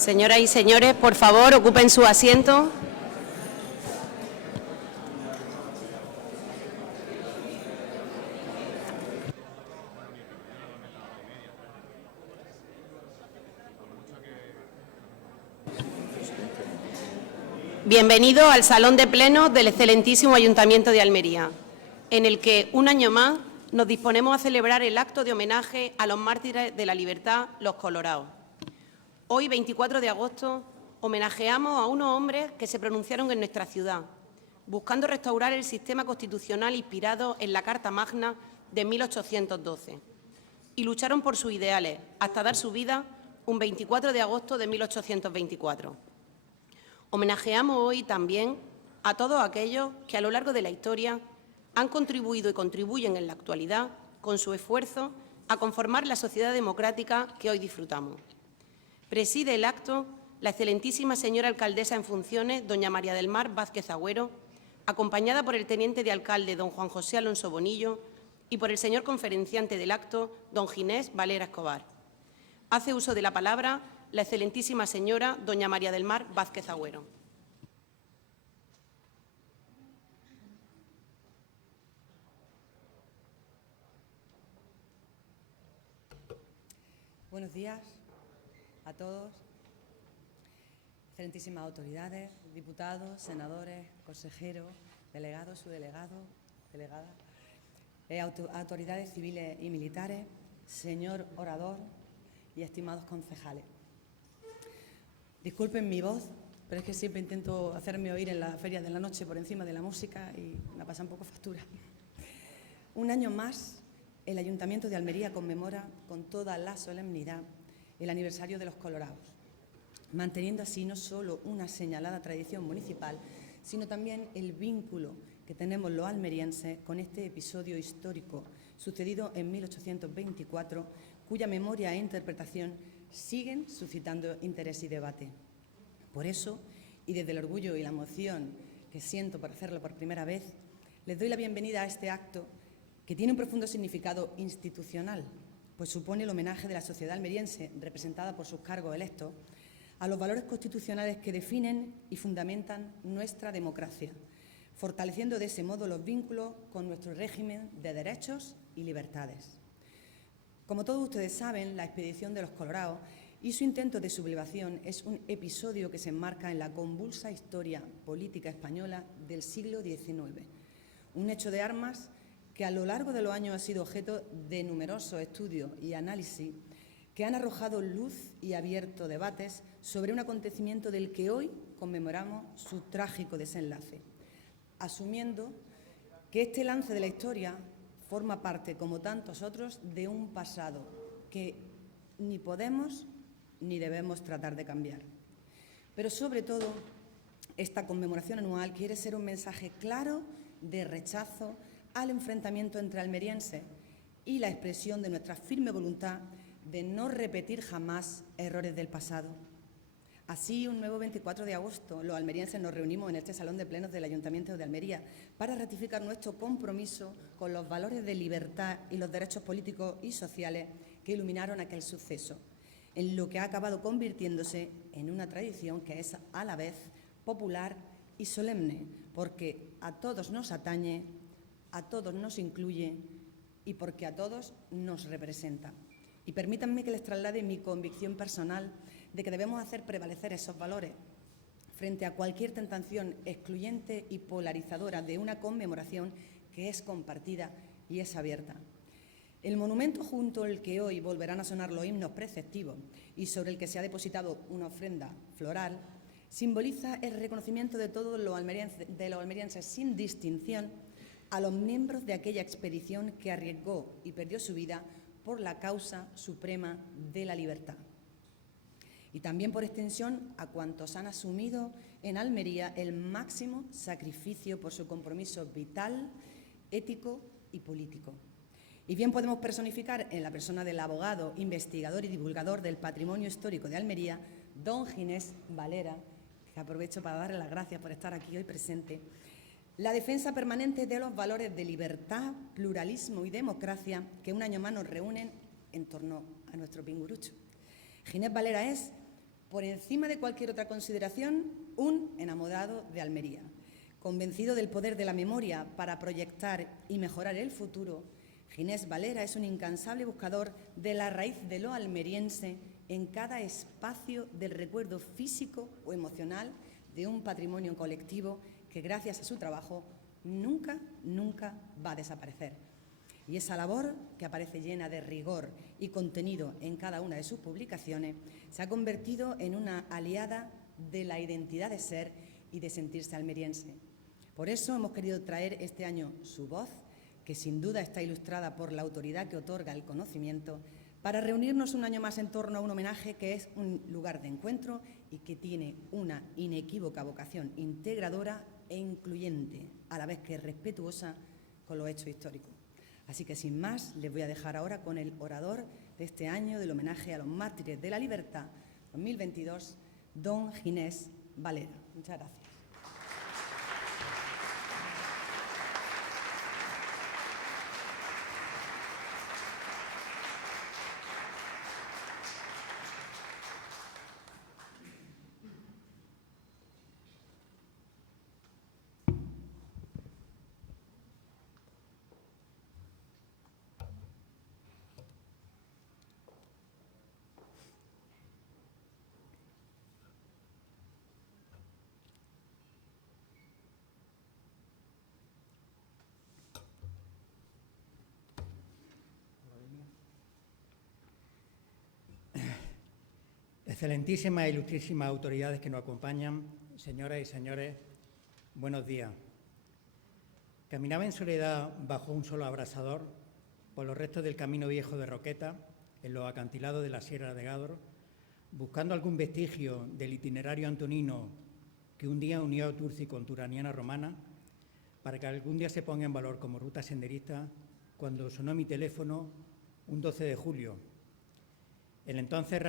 Señoras y señores, por favor, ocupen su asiento. Bienvenido al Salón de Plenos del excelentísimo Ayuntamiento de Almería, en el que, un año más, nos disponemos a celebrar el acto de homenaje a los mártires de la libertad, los colorados. Hoy, 24 de agosto, homenajeamos a unos hombres que se pronunciaron en nuestra ciudad, buscando restaurar el sistema constitucional inspirado en la Carta Magna de 1812, y lucharon por sus ideales hasta dar su vida un 24 de agosto de 1824. Homenajeamos hoy también a todos aquellos que a lo largo de la historia han contribuido y contribuyen en la actualidad con su esfuerzo a conformar la sociedad democrática que hoy disfrutamos. Preside el acto la excelentísima señora alcaldesa en funciones, doña María del Mar Vázquez Agüero, acompañada por el teniente de alcalde, don Juan José Alonso Bonillo, y por el señor conferenciante del acto, don Ginés Valera Escobar. Hace uso de la palabra la excelentísima señora doña María del Mar Vázquez Agüero. Buenos días a todos, excelentísimas autoridades, diputados, senadores, consejeros, delegados, subdelegados, delegadas, autoridades civiles y militares, señor orador y estimados concejales. Disculpen mi voz, pero es que siempre intento hacerme oír en las ferias de la noche por encima de la música y me pasa un poco factura. Un año más, el Ayuntamiento de Almería conmemora con toda la solemnidad el aniversario de los colorados, manteniendo así no solo una señalada tradición municipal, sino también el vínculo que tenemos los almerienses con este episodio histórico sucedido en 1824, cuya memoria e interpretación siguen suscitando interés y debate. Por eso, y desde el orgullo y la emoción que siento por hacerlo por primera vez, les doy la bienvenida a este acto que tiene un profundo significado institucional, pues supone el homenaje de la sociedad almeriense, representada por sus cargos electos, a los valores constitucionales que definen y fundamentan nuestra democracia, fortaleciendo de ese modo los vínculos con nuestro régimen de derechos y libertades. Como todos ustedes saben, la expedición de los colorados y su intento de sublevación es un episodio que se enmarca en la convulsa historia política española del siglo XIX, un hecho de armas que a lo largo de los años ha sido objeto de numerosos estudios y análisis que han arrojado luz y abierto debates sobre un acontecimiento del que hoy conmemoramos su trágico desenlace, asumiendo que este lance de la historia forma parte, como tantos otros, de un pasado que ni podemos ni debemos tratar de cambiar. Pero, sobre todo, esta conmemoración anual quiere ser un mensaje claro de rechazo al enfrentamiento entre almerienses y la expresión de nuestra firme voluntad de no repetir jamás errores del pasado. Así, un nuevo 24 de agosto, los almerienses nos reunimos en este Salón de Plenos del Ayuntamiento de Almería para ratificar nuestro compromiso con los valores de libertad y los derechos políticos y sociales que iluminaron aquel suceso, en lo que ha acabado convirtiéndose en una tradición que es a la vez popular y solemne, porque a todos nos atañe, a todos nos incluye y porque a todos nos representa. Y permítanme que les traslade mi convicción personal de que debemos hacer prevalecer esos valores frente a cualquier tentación excluyente y polarizadora de una conmemoración que es compartida y es abierta. El monumento junto al que hoy volverán a sonar los himnos preceptivos y sobre el que se ha depositado una ofrenda floral simboliza el reconocimiento de todos los almerienses sin distinción a los miembros de aquella expedición que arriesgó y perdió su vida por la causa suprema de la libertad. Y también, por extensión, a cuantos han asumido en Almería el máximo sacrificio por su compromiso vital, ético y político. Y bien podemos personificar en la persona del abogado, investigador y divulgador del patrimonio histórico de Almería, don Ginés Valera, que aprovecho para darle las gracias por estar aquí hoy presente, la defensa permanente de los valores de libertad, pluralismo y democracia que un año más nos reúnen en torno a nuestro pingurucho. Ginés Valera es Por encima de cualquier otra consideración, un enamorado de Almería. Convencido del poder de la memoria para proyectar y mejorar el futuro, Ginés Valera es un incansable buscador de la raíz de lo almeriense en cada espacio del recuerdo físico o emocional de un patrimonio colectivo que, gracias a su trabajo, nunca va a desaparecer. Y esa labor, que aparece llena de rigor y contenido en cada una de sus publicaciones, se ha convertido en una aliada de la identidad de ser y de sentirse almeriense. Por eso hemos querido traer este año su voz, que sin duda está ilustrada por la autoridad que otorga el conocimiento, para reunirnos un año más en torno a un homenaje que es un lugar de encuentro y que tiene una inequívoca vocación integradora e incluyente, a la vez que respetuosa con los hechos históricos. Así que, sin más, les voy a dejar ahora con el orador de este año del homenaje a los mártires de la libertad 2022, don Ginés Valera. Muchas gracias. Excelentísimas e ilustrísimas autoridades que nos acompañan, señoras y señores, buenos días. Caminaba en soledad bajo un solo abrasador por los restos del camino viejo de Roqueta, en los acantilados de la Sierra de Gádor, buscando algún vestigio del itinerario antonino que un día unió a Turci con Turaniana romana, para que algún día se ponga en valor como ruta senderista, cuando sonó mi teléfono un 12 de julio. El entonces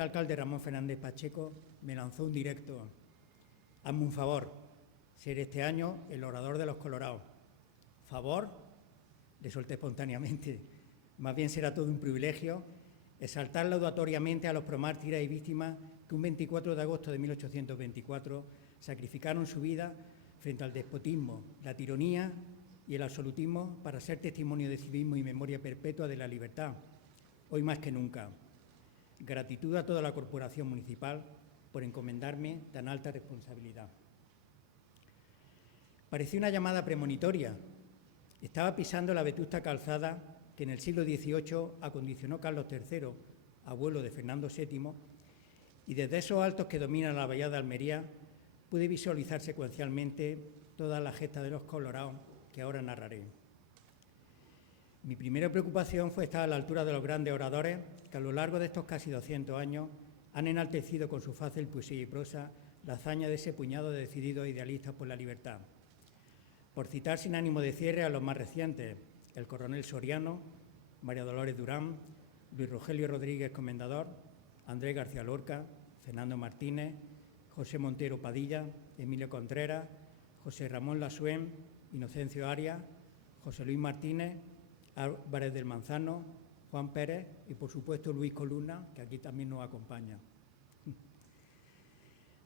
alcalde Ramón Fernández Pacheco me lanzó un directo. Hazme un favor, ser este año el orador de los colorados. ¿Favor? Le solté espontáneamente. Más bien será todo un privilegio exaltar laudatoriamente a los promártires y víctimas que un 24 de agosto de 1824 sacrificaron su vida frente al despotismo, la tiranía y el absolutismo para ser testimonio de civismo y memoria perpetua de la libertad. Hoy más que nunca. Gratitud a toda la corporación municipal por encomendarme tan alta responsabilidad. Parecía una llamada premonitoria. Estaba pisando la vetusta calzada que en el siglo XVIII acondicionó Carlos III, abuelo de Fernando VII, y desde esos altos que dominan la bahía de Almería pude visualizar secuencialmente todas las gestas de los colorados que ahora narraré. Mi primera preocupación fue estar a la altura de los grandes oradores que a lo largo de estos casi 200 años han enaltecido con su fácil poesía y prosa la hazaña de ese puñado de decididos idealistas por la libertad. Por citar sin ánimo de cierre a los más recientes, el coronel Soriano, María Dolores Durán, Luis Rogelio Rodríguez Comendador, Andrés García Lorca, Fernando Martínez, José Montero Padilla, Emilio Contreras, José Ramón Lassuén, Inocencio Arias, José Luis Martínez, Álvarez del Manzano, Juan Pérez y, por supuesto, Luis Columna, que aquí también nos acompaña.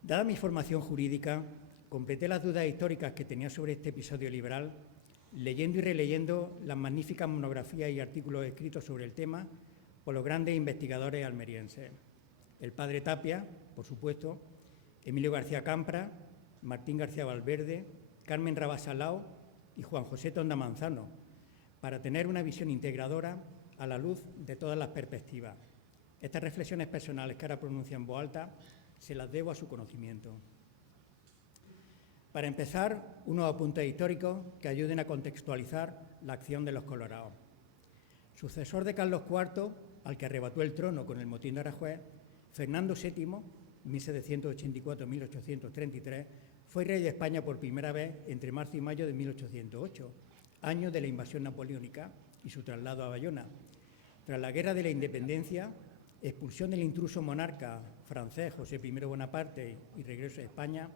Dada mi formación jurídica, completé las dudas históricas que tenía sobre este episodio liberal, leyendo y releyendo las magníficas monografías y artículos escritos sobre el tema por los grandes investigadores almerienses. El padre Tapia, por supuesto, Emilio García Campra, Martín García Valverde, Carmen Rabasalao y Juan José Tonda Manzano, para tener una visión integradora a la luz de todas las perspectivas. Estas reflexiones personales que ahora pronuncio en voz alta se las debo a su conocimiento. Para empezar, unos apuntes históricos que ayuden a contextualizar la acción de los colorados. Sucesor de Carlos IV, al que arrebató el trono con el motín de Aranjuez, Fernando VII, 1784-1833, fue rey de España por primera vez entre marzo y mayo de 1808, año de la invasión napoleónica y su traslado a Bayona. Tras la Guerra de la Independencia, expulsión del intruso monarca francés José I Bonaparte y regreso a España,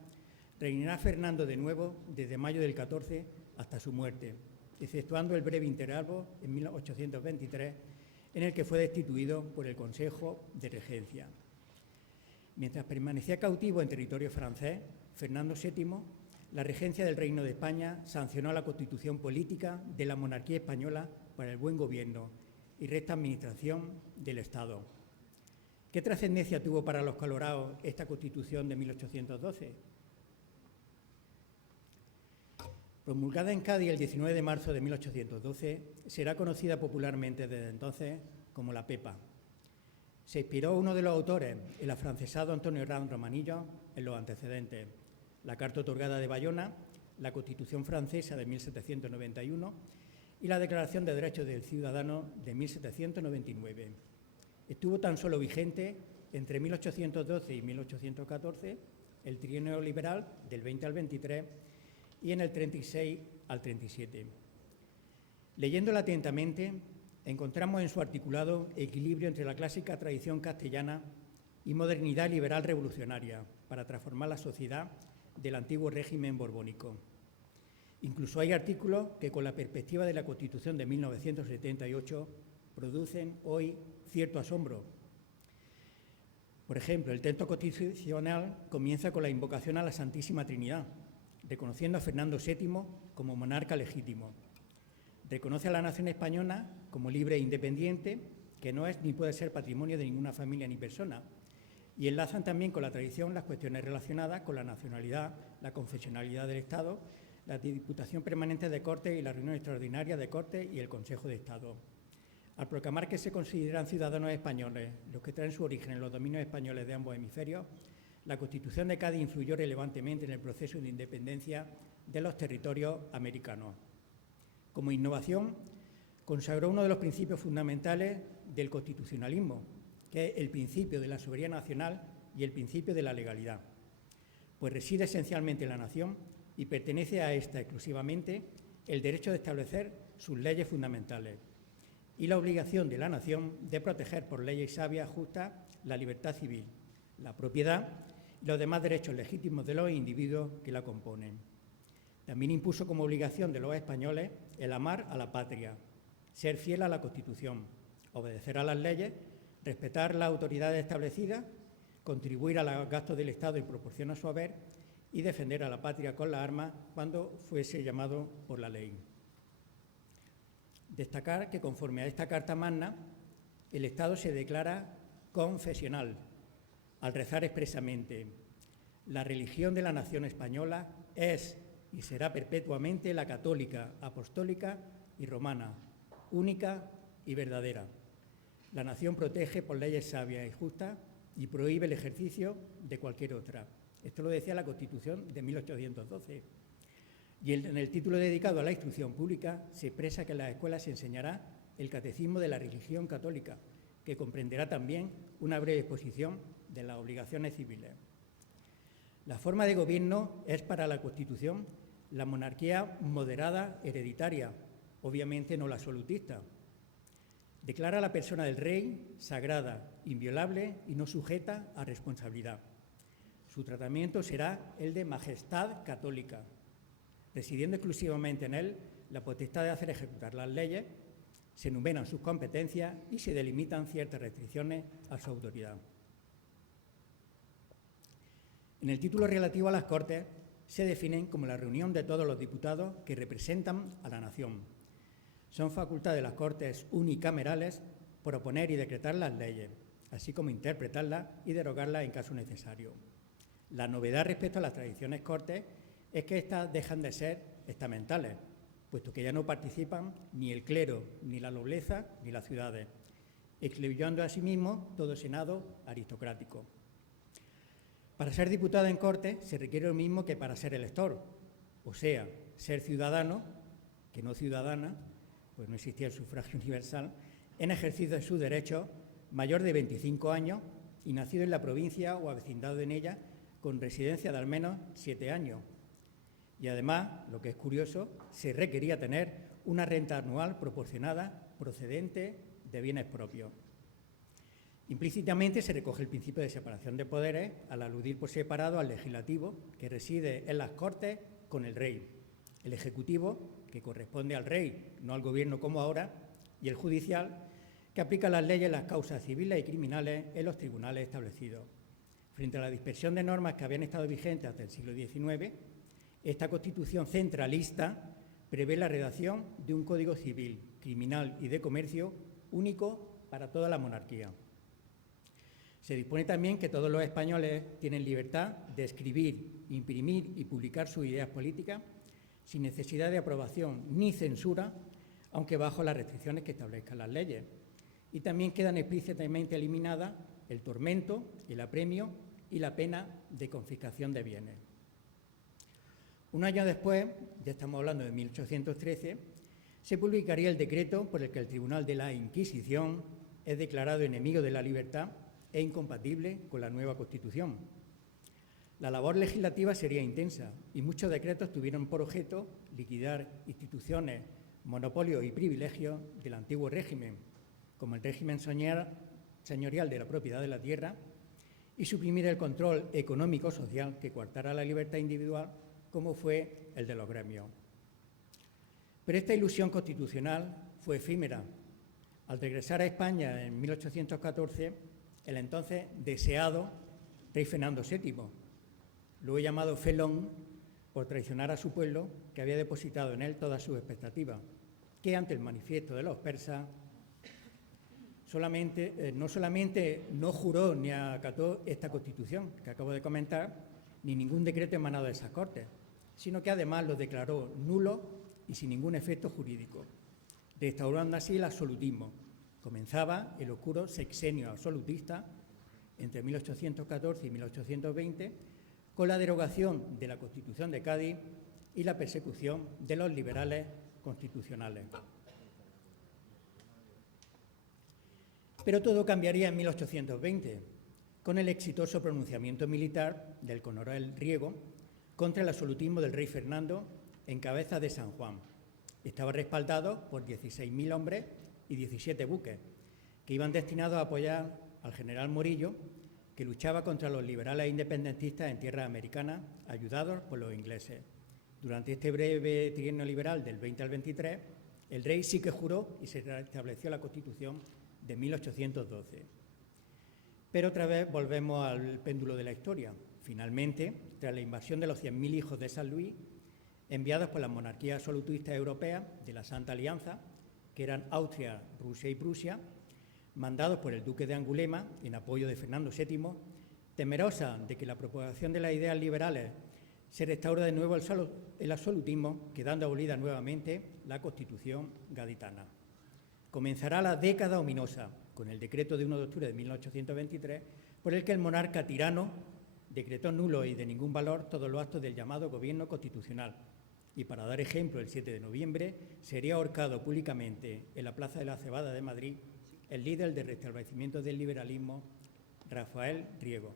reinará Fernando de nuevo desde mayo del 14 hasta su muerte, exceptuando el breve intervalo en 1823, en el que fue destituido por el Consejo de Regencia. Mientras permanecía cautivo en territorio francés, Fernando VII, la regencia del Reino de España, sancionó la constitución política de la monarquía española para el buen gobierno y recta administración del Estado. ¿Qué trascendencia tuvo para los colorados esta Constitución de 1812? Promulgada en Cádiz el 19 de marzo de 1812, será conocida popularmente desde entonces como la Pepa. Se inspiró uno de los autores, el afrancesado Antonio Herrán Romanillo, en los antecedentes: la Carta otorgada de Bayona, la Constitución francesa de 1791 y la Declaración de Derechos del Ciudadano de 1799. Estuvo tan solo vigente entre 1812 y 1814, el trienio liberal del 20 al 23 y en el 36 al 37. Leyéndola atentamente, encontramos en su articulado equilibrio entre la clásica tradición castellana y modernidad liberal revolucionaria para transformar la sociedad del antiguo régimen borbónico. Incluso hay artículos que, con la perspectiva de la Constitución de 1978, producen hoy cierto asombro. Por ejemplo, el texto constitucional comienza con la invocación a la Santísima Trinidad, reconociendo a Fernando VII como monarca legítimo. Reconoce a la nación española como libre e independiente, que no es ni puede ser patrimonio de ninguna familia ni persona, y enlazan también con la tradición las cuestiones relacionadas con la nacionalidad, la confesionalidad del Estado, la Diputación Permanente de Cortes y la reunión extraordinaria de Cortes y el Consejo de Estado. Al proclamar que se consideran ciudadanos españoles los que traen su origen en los dominios españoles de ambos hemisferios, la Constitución de Cádiz influyó relevantemente en el proceso de independencia de los territorios americanos. Como innovación, consagró uno de los principios fundamentales del constitucionalismo, que es el principio de la soberanía nacional y el principio de la legalidad, pues reside esencialmente en la nación y pertenece a esta exclusivamente el derecho de establecer sus leyes fundamentales y la obligación de la nación de proteger por leyes sabias, justas, la libertad civil, la propiedad y los demás derechos legítimos de los individuos que la componen. También impuso como obligación de los españoles el amar a la patria, ser fiel a la Constitución, obedecer a las leyes, respetar las autoridades establecidas, contribuir a los gastos del Estado en proporción a su haber y defender a la patria con las armas cuando fuese llamado por la ley. Destacar que, conforme a esta Carta Magna, el Estado se declara confesional, al rezar expresamente: la religión de la nación española es y será perpetuamente la católica, apostólica y romana, única y verdadera. La nación protege por leyes sabias y justas y prohíbe el ejercicio de cualquier otra. Esto lo decía la Constitución de 1812. Y en el título dedicado a la instrucción pública se expresa que en las escuelas se enseñará el catecismo de la religión católica, que comprenderá también una breve exposición de las obligaciones civiles. La forma de gobierno es para la Constitución la monarquía moderada hereditaria, obviamente no la absolutista. Declara a la persona del rey sagrada, inviolable y no sujeta a responsabilidad. Su tratamiento será el de majestad católica, residiendo exclusivamente en él la potestad de hacer ejecutar las leyes, se enumeran sus competencias y se delimitan ciertas restricciones a su autoridad. En el título relativo a las Cortes se definen como la reunión de todos los diputados que representan a la nación. Son facultad de las Cortes unicamerales proponer y decretar las leyes, así como interpretarlas y derogarlas en caso necesario. La novedad respecto a las tradiciones Cortes es que éstas dejan de ser estamentales, puesto que ya no participan ni el clero, ni la nobleza, ni las ciudades, excluyendo asimismo todo senado aristocrático. Para ser diputado en Cortes se requiere lo mismo que para ser elector, o sea, ser ciudadano, que no ciudadana, pues no existía el sufragio universal, en ejercicio de sus derechos, mayor de 25 años y nacido en la provincia o avecindado en ella, con residencia de al menos 7 años. Y además, lo que es curioso, se requería tener una renta anual proporcionada procedente de bienes propios. Implícitamente se recoge el principio de separación de poderes al aludir por separado al legislativo, que reside en las Cortes con el rey, el ejecutivo, que corresponde al rey, no al gobierno como ahora, y el judicial, que aplica las leyes en las causas civiles y criminales en los tribunales establecidos. Frente a la dispersión de normas que habían estado vigentes hasta el siglo XIX, esta Constitución centralista prevé la redacción de un Código Civil, Criminal y de Comercio único para toda la monarquía. Se dispone también que todos los españoles tienen libertad de escribir, imprimir y publicar sus ideas políticas sin necesidad de aprobación ni censura, aunque bajo las restricciones que establezcan las leyes. Y también quedan explícitamente eliminadas el tormento, el apremio y la pena de confiscación de bienes. Un año después, ya estamos hablando de 1813, se publicaría el decreto por el que el Tribunal de la Inquisición es declarado enemigo de la libertad e incompatible con la nueva Constitución. La labor legislativa sería intensa y muchos decretos tuvieron por objeto liquidar instituciones, monopolios y privilegios del antiguo régimen, como el régimen señorial de la propiedad de la tierra, y suprimir el control económico-social que coartara la libertad individual, como fue el de los gremios. Pero esta ilusión constitucional fue efímera. Al regresar a España en 1814, el entonces deseado rey Fernando VII, luego llamado Felón por traicionar a su pueblo, que había depositado en él todas sus expectativas, que ante el manifiesto de los persas no solamente no juró ni acató esta Constitución que acabo de comentar, ni ningún decreto emanado de esas Cortes, sino que además lo declaró nulo y sin ningún efecto jurídico, restaurando así el absolutismo. Comenzaba el oscuro sexenio absolutista entre 1814 y 1820, con la derogación de la Constitución de Cádiz y la persecución de los liberales constitucionales. Pero todo cambiaría en 1820, con el exitoso pronunciamiento militar del coronel Riego contra el absolutismo del rey Fernando en cabeza de San Juan. Estaba respaldado por 16.000 hombres y 17 buques, que iban destinados a apoyar al general Morillo, que luchaba contra los liberales independentistas en tierras americanas, ayudados por los ingleses. Durante este breve trienio liberal del 20 al 23, el rey sí que juró y se restableció la Constitución de 1812. Pero otra vez volvemos al péndulo de la historia. Finalmente, tras la invasión de los 100.000 hijos de San Luis, enviados por las monarquías absolutistas europeas de la Santa Alianza, que eran Austria, Rusia y Prusia, mandados por el duque de Angulema en apoyo de Fernando VII, temerosa de que la propagación de las ideas liberales se restaura de nuevo el absolutismo, quedando abolida nuevamente la Constitución gaditana. Comenzará la década ominosa, con el decreto de 1 de octubre de 1823, por el que el monarca tirano decretó nulo y de ningún valor todos los actos del llamado gobierno constitucional. Y para dar ejemplo, el 7 de noviembre sería ahorcado públicamente en la Plaza de la Cebada de Madrid el líder del restablecimiento del liberalismo, Rafael Riego.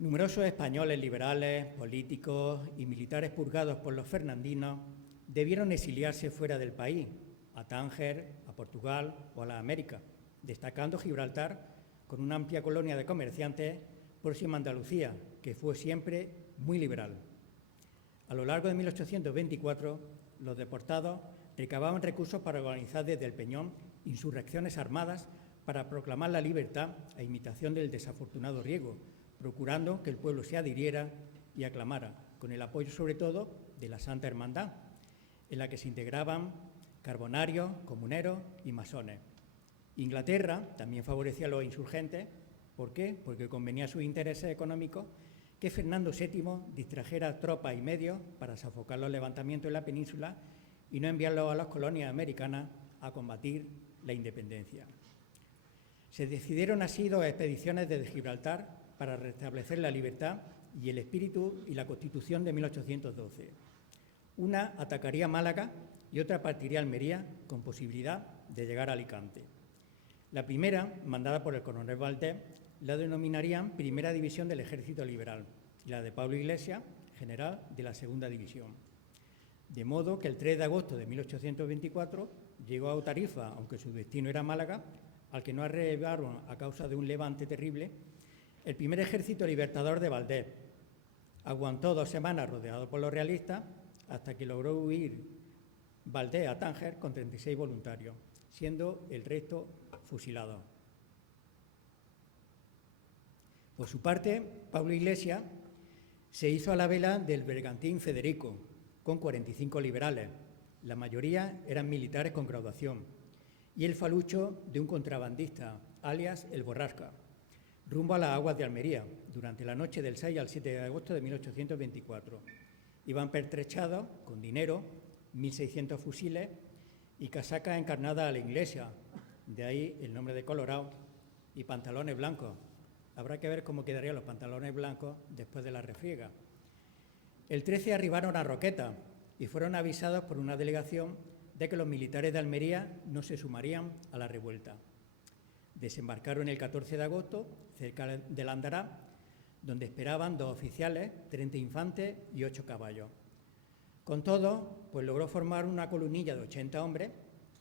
Numerosos españoles liberales, políticos y militares purgados por los fernandinos debieron exiliarse fuera del país, a Tánger, a Portugal o a la América, destacando Gibraltar con una amplia colonia de comerciantes próxima a Andalucía, que fue siempre muy liberal. A lo largo de 1824, los deportados recababan recursos para organizar desde el Peñón insurrecciones armadas para proclamar la libertad a imitación del desafortunado Riego, procurando que el pueblo se adhiriera y aclamara, con el apoyo sobre todo de la Santa Hermandad, en la que se integraban carbonarios, comuneros y masones. Inglaterra también favorecía a los insurgentes. ¿Por qué? Porque convenía a sus intereses económicos que Fernando VII distrajera tropas y medios para sofocar los levantamientos en la península y no enviarlos a las colonias americanas a combatir la independencia. Se decidieron así 2 expediciones desde Gibraltar para restablecer la libertad y el espíritu y la Constitución de 1812. Una atacaría Málaga y otra partiría a Almería, con posibilidad de llegar a Alicante. La primera, mandada por el coronel Valdés, la denominarían Primera División del Ejército Liberal y la de Pablo Iglesias, general de la Segunda División. De modo que el 3 de agosto de 1824 llegó a Tarifa, aunque su destino era Málaga, al que no arribaron a causa de un levante terrible, el primer ejército libertador de Valdés. Aguantó 2 semanas rodeado por los realistas hasta que logró huir Valdés a Tánger con 36 voluntarios, siendo el resto fusilados. Por su parte, Pablo Iglesias se hizo a la vela del bergantín Federico, con 45 liberales. La mayoría eran militares con graduación, y el falucho de un contrabandista, alias El Borrasca, rumbo a las aguas de Almería, durante la noche del 6 al 7 de agosto de 1824. Iban pertrechados con dinero, 1.600 fusiles y casacas encarnadas a la iglesia, de ahí el nombre de Colorado, y pantalones blancos. Habrá que ver cómo quedarían los pantalones blancos después de la refriega. El 13 arribaron a Roqueta y fueron avisados por una delegación de que los militares de Almería no se sumarían a la revuelta. Desembarcaron el 14 de agosto, cerca del Andará, donde esperaban 2 oficiales, 30 infantes y 8 caballos. Con todo, pues logró formar una columnilla de 80 hombres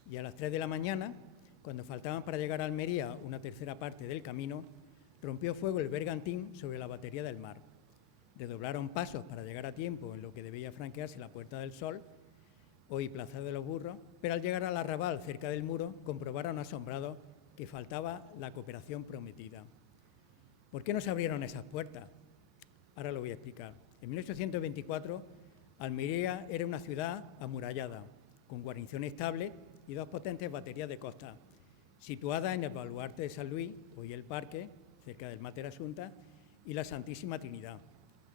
y a las 3 de la mañana, cuando faltaban para llegar a Almería una tercera parte del camino, rompió fuego el bergantín sobre la batería del mar. Redoblaron pasos para llegar a tiempo en lo que debía franquearse la Puerta del Sol, hoy Plaza de los Burros, pero al llegar al arrabal cerca del muro comprobaron asombrados que faltaba la cooperación prometida. ¿Por qué no se abrieron esas puertas? Ahora lo voy a explicar. En 1824, Almería era una ciudad amurallada, con guarnición estable y 2 potentes baterías de costa, situada en el baluarte de San Luis, hoy el Parque, cerca del Mater Asunta, y la Santísima Trinidad,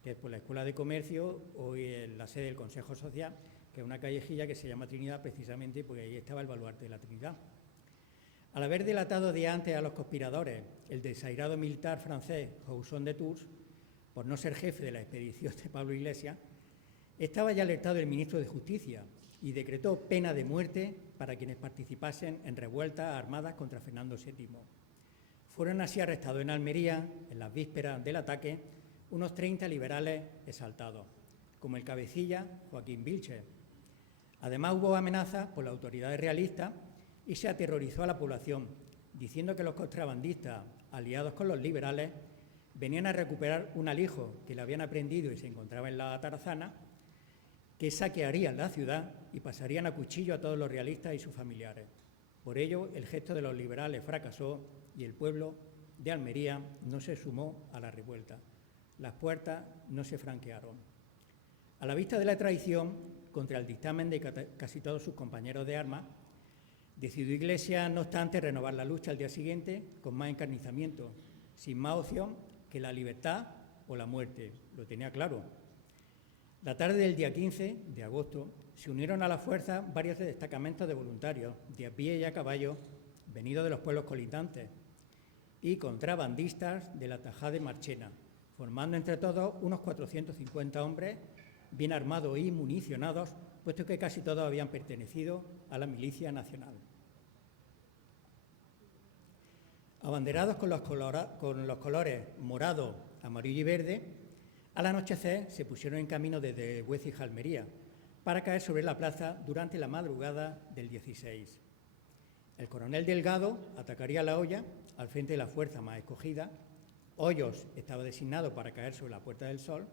que es por la Escuela de Comercio, hoy la sede del Consejo Social, que es una callejilla que se llama Trinidad precisamente porque ahí estaba el baluarte de la Trinidad. Al haber delatado de antes a los conspiradores el desairado militar francés Jousson de Tours, por no ser jefe de la expedición de Pablo Iglesias, estaba ya alertado el ministro de Justicia y decretó pena de muerte para quienes participasen en revueltas armadas contra Fernando VII. Fueron así arrestados en Almería, en las vísperas del ataque, unos 30 liberales exaltados, como el cabecilla Joaquín Vilches. Además, hubo amenazas por las autoridades realistas y se aterrorizó a la población, diciendo que los contrabandistas, aliados con los liberales, venían a recuperar un alijo que le habían aprendido y se encontraba en la Tarazana, que saquearían la ciudad y pasarían a cuchillo a todos los realistas y sus familiares. Por ello, el gesto de los liberales fracasó y el pueblo de Almería no se sumó a la revuelta. Las puertas no se franquearon. A la vista de la traición contra el dictamen de casi todos sus compañeros de armas, decidió Iglesias, no obstante, renovar la lucha al día siguiente con más encarnizamiento, sin más opción que la libertad o la muerte. Lo tenía claro. La tarde del día 15 de agosto se unieron a la fuerza varios destacamentos de voluntarios, de a pie y a caballo, venidos de los pueblos colindantes, y contrabandistas de la Tajada de Marchena, formando entre todos unos 450 hombres bien armados y municionados, puesto que casi todos habían pertenecido a la milicia nacional. Abanderados con los colores morado, amarillo y verde, al anochecer se pusieron en camino desde Huecija a Almería para caer sobre la plaza durante la madrugada del 16. El coronel Delgado atacaría La Hoya al frente de la fuerza más escogida, Hoyos estaba designado para caer sobre la Puerta del Sol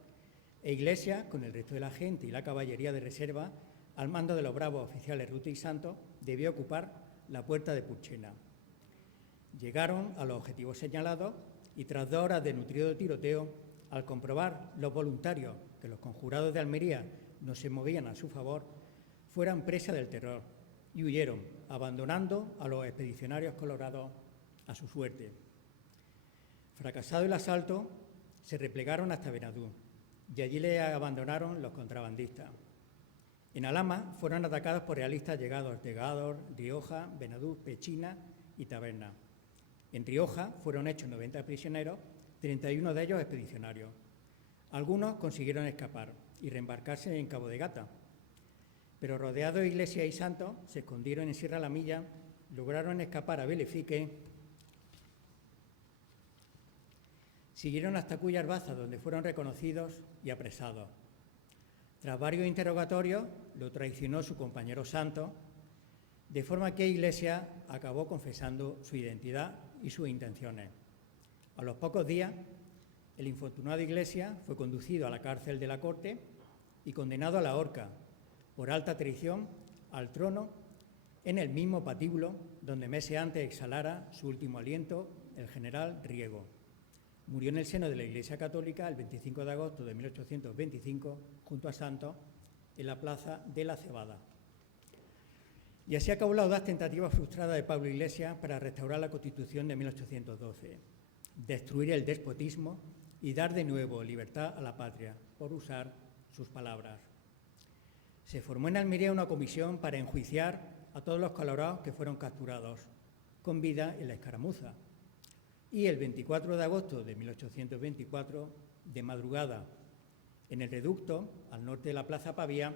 e Iglesias, con el resto de la gente y la caballería de reserva, al mando de los bravos oficiales Ruta y Santos, debió ocupar la Puerta de Purchena. Llegaron a los objetivos señalados y tras 2 horas de nutrido tiroteo, al comprobar los voluntarios que los conjurados de Almería no se movían a su favor, fueron presa del terror y huyeron, abandonando a los expedicionarios colorados a su suerte. Fracasado el asalto, se replegaron hasta Benadú y allí le abandonaron los contrabandistas. En Alhama fueron atacados por realistas llegados de Gádor, Rioja, Benadú, Pechina y Taberna. En Rioja fueron hechos 90 prisioneros, 31 de ellos expedicionarios. Algunos consiguieron escapar y reembarcarse en Cabo de Gata, pero rodeados de Iglesias y Santos, se escondieron en Sierra La Milla, lograron escapar a Belefique, siguieron hasta Cuyar Baza, donde fueron reconocidos y apresados. Tras varios interrogatorios, lo traicionó su compañero Santos, de forma que Iglesias acabó confesando su identidad y sus intenciones. A los pocos días, el infortunado Iglesias fue conducido a la cárcel de la Corte y condenado a la horca por alta traición al trono en el mismo patíbulo donde meses antes exhalara su último aliento el general Riego. Murió en el seno de la Iglesia Católica el 25 de agosto de 1825, junto a Santos, en la plaza de la Cebada. Y así acabó la audaz tentativa frustrada de Pablo Iglesias para restaurar la Constitución de 1812, destruir el despotismo y dar de nuevo libertad a la patria, por usar sus palabras. Se formó en Almería una comisión para enjuiciar a todos los colorados que fueron capturados con vida en la escaramuza. Y el 24 de agosto de 1824, de madrugada, en el reducto, al norte de la Plaza Pavía,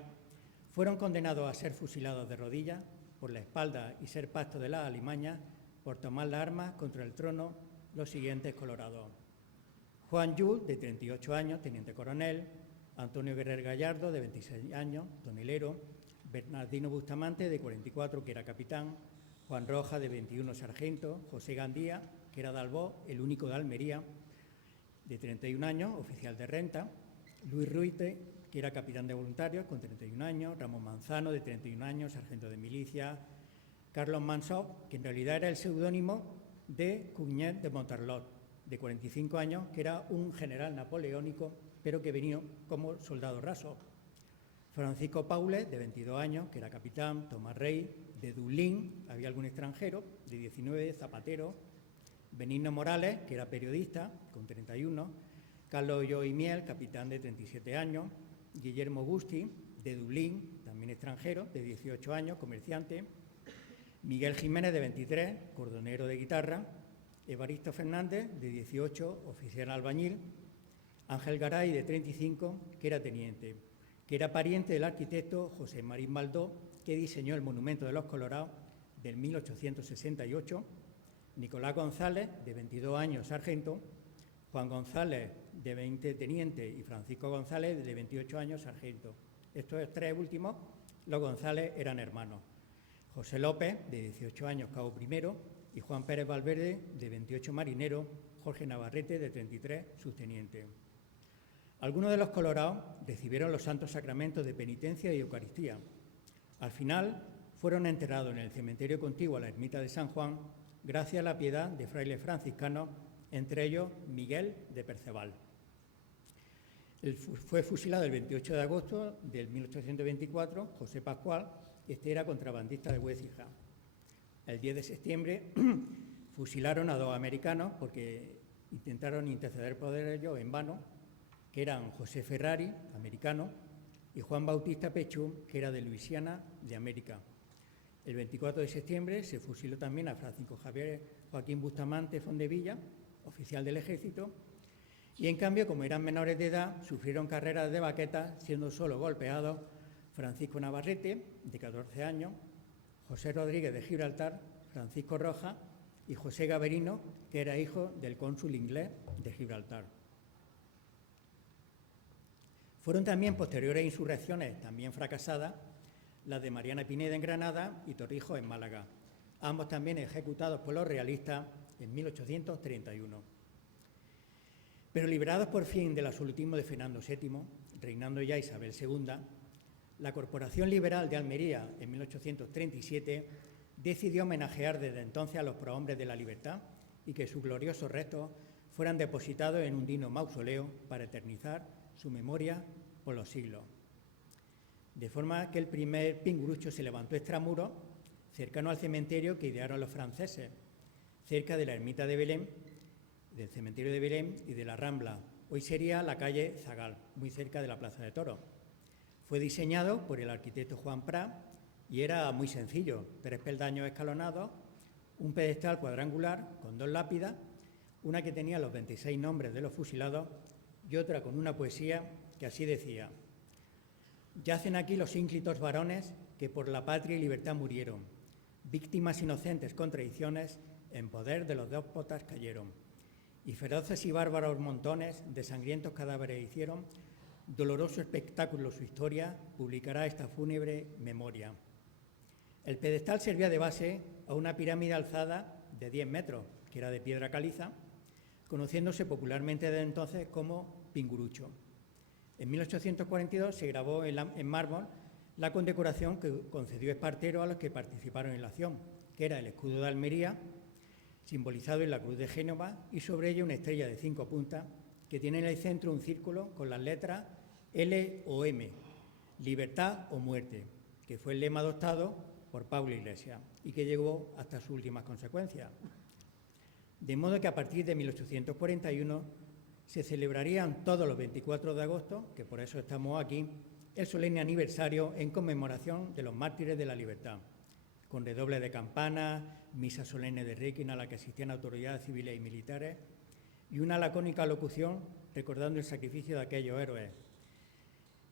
fueron condenados a ser fusilados de rodillas por la espalda y ser pasto de las alimañas por tomar las armas contra el trono los siguientes colorados: Juan Llull, de 38 años, teniente coronel; Antonio Guerrer Gallardo, de 26 años, tonelero; Bernardino Bustamante, de 44, que era capitán; Juan Rojas, de 21, sargento; José Gandía, que era de Albó, el único de Almería, de 31 años, oficial de renta; Luis Ruite, que era capitán de voluntarios, con 31 años; Ramón Manzano, de 31 años, sargento de milicia; Carlos Mansó, que en realidad era el seudónimo de Cugnet de Montarlot, de 45 años, que era un general napoleónico, pero que venía como soldado raso; Francisco Paules, de 22 años, que era capitán; Tomás Rey, de Dublín, había algún extranjero, de 19, zapatero; Benigno Morales, que era periodista, con 31; Carlos Olloy Miel, capitán, de 37 años; Guillermo Busti, de Dublín, también extranjero, de 18 años, comerciante; Miguel Jiménez, de 23, cordonero de guitarra; Evaristo Fernández, de 18, oficial albañil; Ángel Garay, de 35, que era teniente, que era pariente del arquitecto José Marín Baldó, que diseñó el Monumento de los Colorados del 1868; Nicolás González, de 22 años, sargento; Juan González, de 20, teniente, y Francisco González, de 28 años, sargento. Estos tres últimos, los González, eran hermanos. José López, de 18 años, cabo primero, y Juan Pérez Valverde, de 28, marinero; Jorge Navarrete, de 33, subteniente. Algunos de los colorados recibieron los santos sacramentos de penitencia y Eucaristía. Al final, fueron enterrados en el cementerio contiguo a la ermita de San Juan, gracias a la piedad de frailes franciscanos, entre ellos Miguel de Perceval. Fue fusilado el 28 de agosto de 1824, José Pascual, este era contrabandista de Huécija. El 10 de septiembre fusilaron a 2 americanos porque intentaron interceder por ellos en vano, que eran José Ferrari, americano, y Juan Bautista Pechú, que era de Luisiana, de América. El 24 de septiembre se fusiló también a Francisco Javier Joaquín Bustamante Fondevilla, oficial del Ejército, y en cambio, como eran menores de edad, sufrieron carreras de baquetas, siendo solo golpeados Francisco Navarrete, de 14 años, José Rodríguez de Gibraltar, Francisco Rojas y José Gaberino, que era hijo del cónsul inglés de Gibraltar. Fueron también posteriores insurrecciones, también fracasadas, las de Mariana Pineda en Granada y Torrijos en Málaga, ambos también ejecutados por los realistas en 1831. Pero liberados por fin del absolutismo de Fernando VII, reinando ya Isabel II, la Corporación Liberal de Almería, en 1837, decidió homenajear desde entonces a los prohombres de la libertad y que sus gloriosos restos fueran depositados en un digno mausoleo para eternizar su memoria por los siglos. De forma que el primer pingurucho se levantó extramuros, cercano al cementerio que idearon los franceses, cerca de la ermita de Belén, del cementerio de Belén y de la Rambla. Hoy sería la calle Zagal, muy cerca de la Plaza de Toros. Fue diseñado por el arquitecto Juan Prat y era muy sencillo: 3 peldaños escalonados, un pedestal cuadrangular con 2 lápidas, una que tenía los 26 nombres de los fusilados y otra con una poesía que así decía: yacen aquí los ínclitos varones que por la patria y libertad murieron, víctimas inocentes con traiciones en poder de los déspotas cayeron, y feroces y bárbaros montones de sangrientos cadáveres hicieron doloroso espectáculo su historia, publicará esta fúnebre memoria. El pedestal servía de base a una pirámide alzada de 10 metros, que era de piedra caliza, conociéndose popularmente desde entonces como Pingurucho. En 1842 se grabó en mármol la condecoración que concedió Espartero a los que participaron en la acción, que era el escudo de Almería, simbolizado en la cruz de Génova, y sobre ella una estrella de 5 puntas que tiene en el centro un círculo con las letras L o M, libertad o muerte, que fue el lema adoptado por Pablo Iglesias y que llegó hasta sus últimas consecuencias. De modo que a partir de 1841 se celebrarían todos los 24 de agosto, que por eso estamos aquí, el solemne aniversario en conmemoración de los mártires de la libertad, con redoble de campanas, misa solemne de Requiem a la que asistían autoridades civiles y militares y una lacónica locución recordando el sacrificio de aquellos héroes,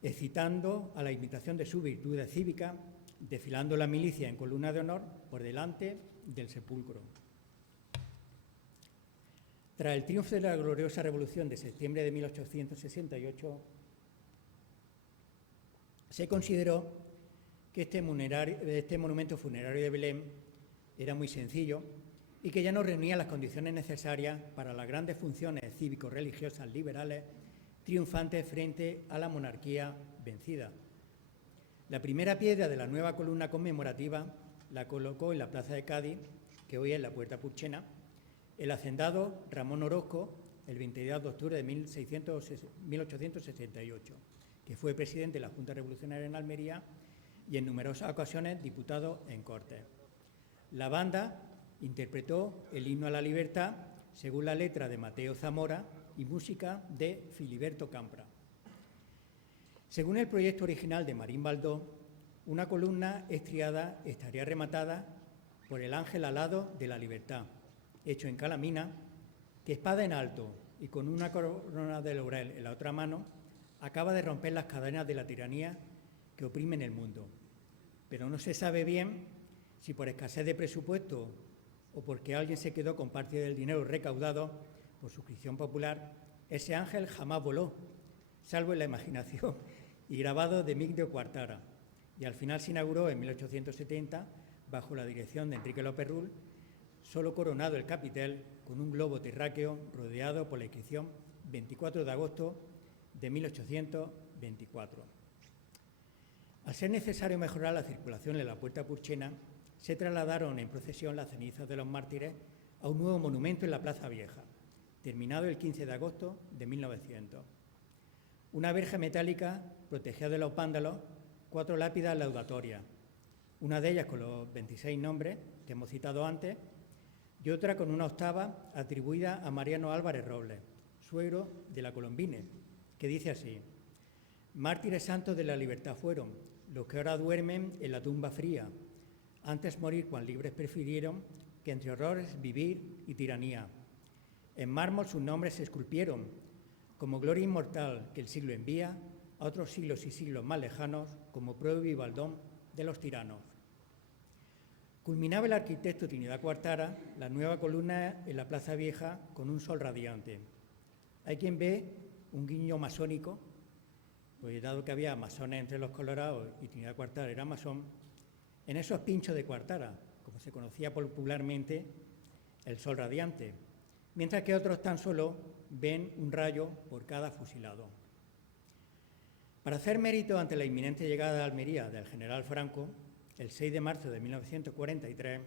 excitando a la imitación de sus virtudes cívicas, desfilando la milicia en columna de honor por delante del sepulcro. Tras el triunfo de la gloriosa Revolución de septiembre de 1868, se consideró que este monumento funerario de Belén era muy sencillo y que ya no reunía las condiciones necesarias para las grandes funciones cívico-religiosas liberales triunfantes frente a la monarquía vencida. La primera piedra de la nueva columna conmemorativa la colocó en la plaza de Cádiz, que hoy es la Puerta Purchena, el hacendado Ramón Orozco, el 22 de octubre de 1868, que fue presidente de la Junta Revolucionaria en Almería y en numerosas ocasiones diputado en Cortes. La banda interpretó el himno a la libertad según la letra de Mateo Zamora y música de Filiberto Campra. Según el proyecto original de Marín Baldó, una columna estriada estaría rematada por el ángel alado de la libertad, hecho en calamina, que espada en alto y con una corona de laurel en la otra mano, acaba de romper las cadenas de la tiranía que oprimen el mundo. Pero no se sabe bien si por escasez de presupuesto o porque alguien se quedó con parte del dinero recaudado por suscripción popular, ese ángel jamás voló, salvo en la imaginación y grabado de Mig de Quartara, y al final se inauguró en 1870 bajo la dirección de Enrique López Rull, solo coronado el capitel con un globo terráqueo rodeado por la inscripción 24 de agosto de 1824. Al ser necesario mejorar la circulación en la Puerta Purchena, se trasladaron en procesión las cenizas de los mártires a un nuevo monumento en la Plaza Vieja, terminado el 15 de agosto de 1900. Una verja metálica protegida de los vándalos, 4 lápidas laudatorias, una de ellas con los 26 nombres que hemos citado antes y otra con una octava atribuida a Mariano Álvarez Robles, suegro de la Colombine, que dice así: mártires santos de la libertad fueron los que ahora duermen en la tumba fría, antes morir cuan libres prefirieron que entre horrores vivir y tiranía. En mármol sus nombres se esculpieron, como gloria inmortal que el siglo envía a otros siglos y siglos más lejanos, como prueba y baldón de los tiranos. Culminaba el arquitecto Trinidad Quartara la nueva columna en la Plaza Vieja con un sol radiante. Hay quien ve un guiño masónico, pues dado que había masones entre los colorados y Trinidad Quartara era masón, en esos pinchos de Quartara, como se conocía popularmente, el sol radiante, mientras que otros tan solo ven un rayo por cada fusilado. Para hacer mérito ante la inminente llegada a Almería del general Franco, el 6 de marzo de 1943,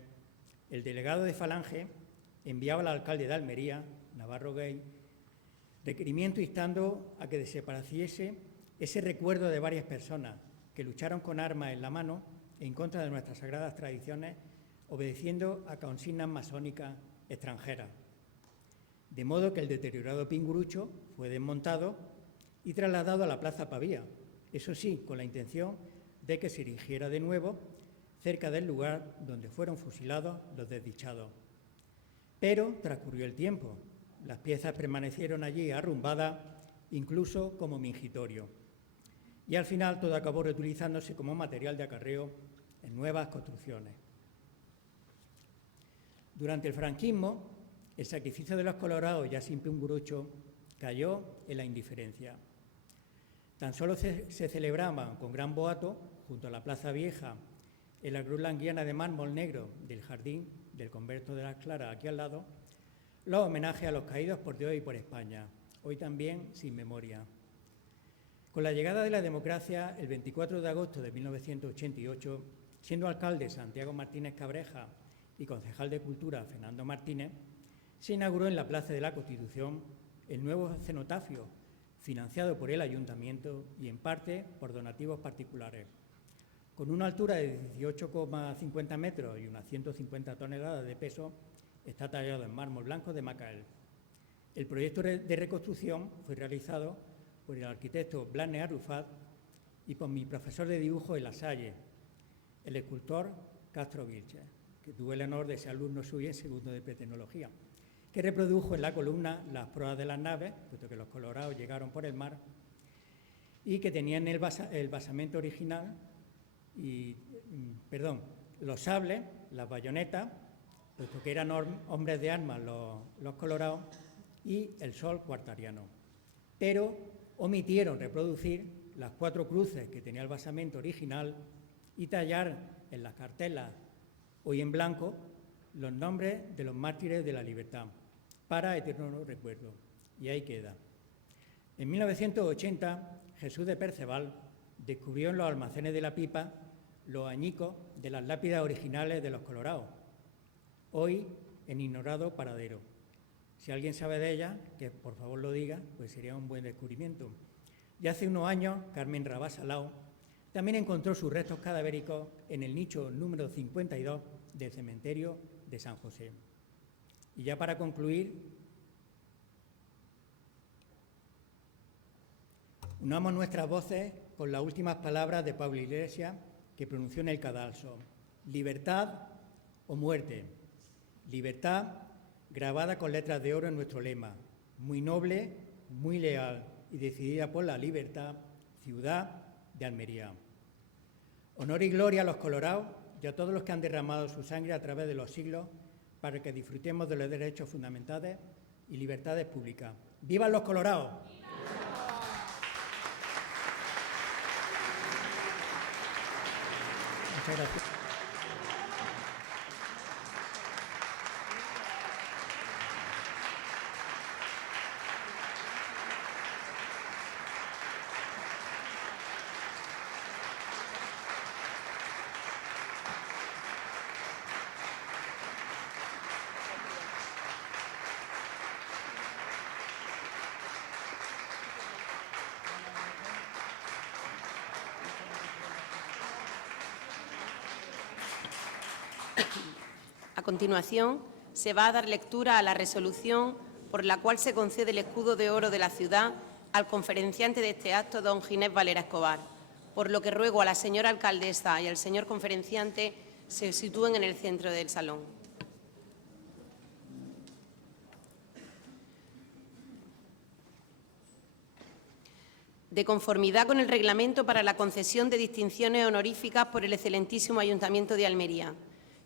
el delegado de Falange enviaba al alcalde de Almería, Navarro Gay, requerimiento instando a que desapareciese ese recuerdo de varias personas que lucharon con armas en la mano en contra de nuestras sagradas tradiciones, obedeciendo a consignas masónicas extranjeras. De modo que el deteriorado Pingurucho fue desmontado y trasladado a la Plaza Pavía, eso sí, con la intención de que se erigiera de nuevo cerca del lugar donde fueron fusilados los desdichados. Pero transcurrió el tiempo, las piezas permanecieron allí arrumbadas, incluso como mingitorio, y al final todo acabó reutilizándose como material de acarreo en nuevas construcciones. Durante el franquismo, el sacrificio de los colorados, ya sin Pingurucho, cayó en la indiferencia. Tan solo se celebraban con gran boato, junto a la Plaza Vieja, en la cruz languiana de mármol negro del jardín del convento de las Claras, aquí al lado, los homenajes a los caídos por Dios y por España, hoy también sin memoria. Con la llegada de la democracia, el 24 de agosto de 1988, siendo alcalde Santiago Martínez Cabreja y concejal de Cultura, Fernando Martínez, se inauguró en la Plaza de la Constitución el nuevo cenotafio, financiado por el Ayuntamiento y en parte por donativos particulares. Con una altura de 18,50 metros y unas 150 toneladas de peso, está tallado en mármol blanco de Macael. El proyecto de reconstrucción fue realizado por el arquitecto Blanes Arrufat y por mi profesor de dibujo en La Salle, el escultor Castro Vilches, que tuve el honor de ser alumno suyo en segundo de pretecnología, que reprodujo en la columna las proas de las naves, puesto que los colorados llegaron por el mar, y que tenían el basamento original, los sables, las bayonetas, puesto que eran hombres de armas los colorados, y el sol cuartariano. Pero omitieron reproducir las 4 cruces que tenía el basamento original y tallar en las cartelas, hoy en blanco, los nombres de los mártires de la libertad, para eterno recuerdo. Y ahí queda. En 1980, Jesús de Perceval descubrió en los almacenes de la Pipa los añicos de las lápidas originales de los colorados, hoy en ignorado paradero. Si alguien sabe de ellas, que por favor lo diga, pues sería un buen descubrimiento. Y hace unos años, Carmen Rabasa Lao también encontró sus restos cadavéricos en el nicho número 52 del cementerio de San José. Y ya para concluir, unamos nuestras voces con las últimas palabras de Pablo Iglesias que pronunció en el cadalso: libertad o muerte. Libertad grabada con letras de oro en nuestro lema: muy noble, muy leal y decidida por la libertad, ciudad de Almería. Honor y gloria a los colorados y a todos los que han derramado su sangre a través de los siglos para que disfrutemos de los derechos fundamentales y libertades públicas. ¡Vivan los colorados! Muchas gracias. A continuación, se va a dar lectura a la resolución por la cual se concede el escudo de oro de la ciudad al conferenciante de este acto, don Ginés Valera Escobar, por lo que ruego a la señora alcaldesa y al señor conferenciante se sitúen en el centro del salón. De conformidad con el reglamento para la concesión de distinciones honoríficas por el excelentísimo Ayuntamiento de Almería,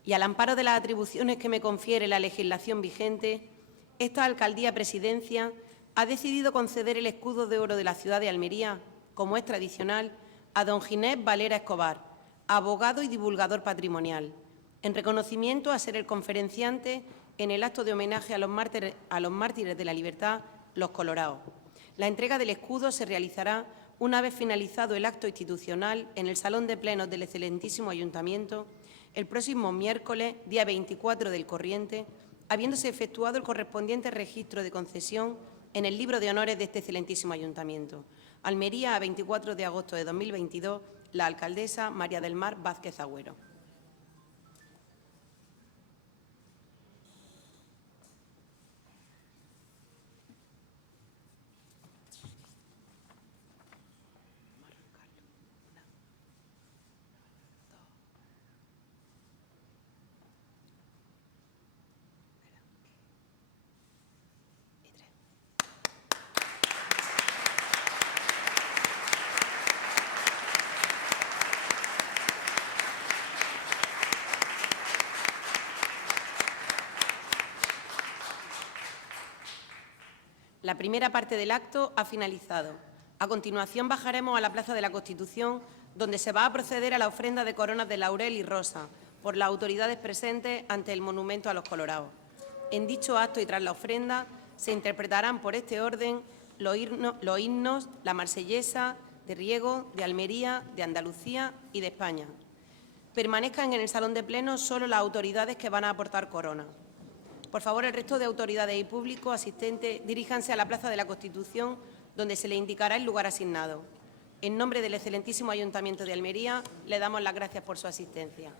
y al amparo de las atribuciones que me confiere la legislación vigente, esta Alcaldía-Presidencia ha decidido conceder el escudo de oro de la ciudad de Almería, como es tradicional, a don Ginés Valera Escobar, abogado y divulgador patrimonial, en reconocimiento a ser el conferenciante en el acto de homenaje a los mártires de la libertad, los colorados. La entrega del escudo se realizará una vez finalizado el acto institucional en el Salón de Plenos del excelentísimo Ayuntamiento el próximo miércoles, día 24 del corriente, habiéndose efectuado el correspondiente registro de concesión en el libro de honores de este excelentísimo Ayuntamiento. Almería, a 24 de agosto de 2022, la alcaldesa María del Mar Vázquez Agüero. La primera parte del acto ha finalizado. A continuación bajaremos a la Plaza de la Constitución, donde se va a proceder a la ofrenda de coronas de laurel y rosa por las autoridades presentes ante el monumento a los colorados. En dicho acto y tras la ofrenda se interpretarán por este orden los himnos, la marsellesa, de Riego, de Almería, de Andalucía y de España. Permanezcan en el salón de pleno solo las autoridades que van a aportar corona. Por favor, el resto de autoridades y público asistentes diríjanse a la Plaza de la Constitución, donde se les indicará el lugar asignado. En nombre del excelentísimo Ayuntamiento de Almería, le damos las gracias por su asistencia.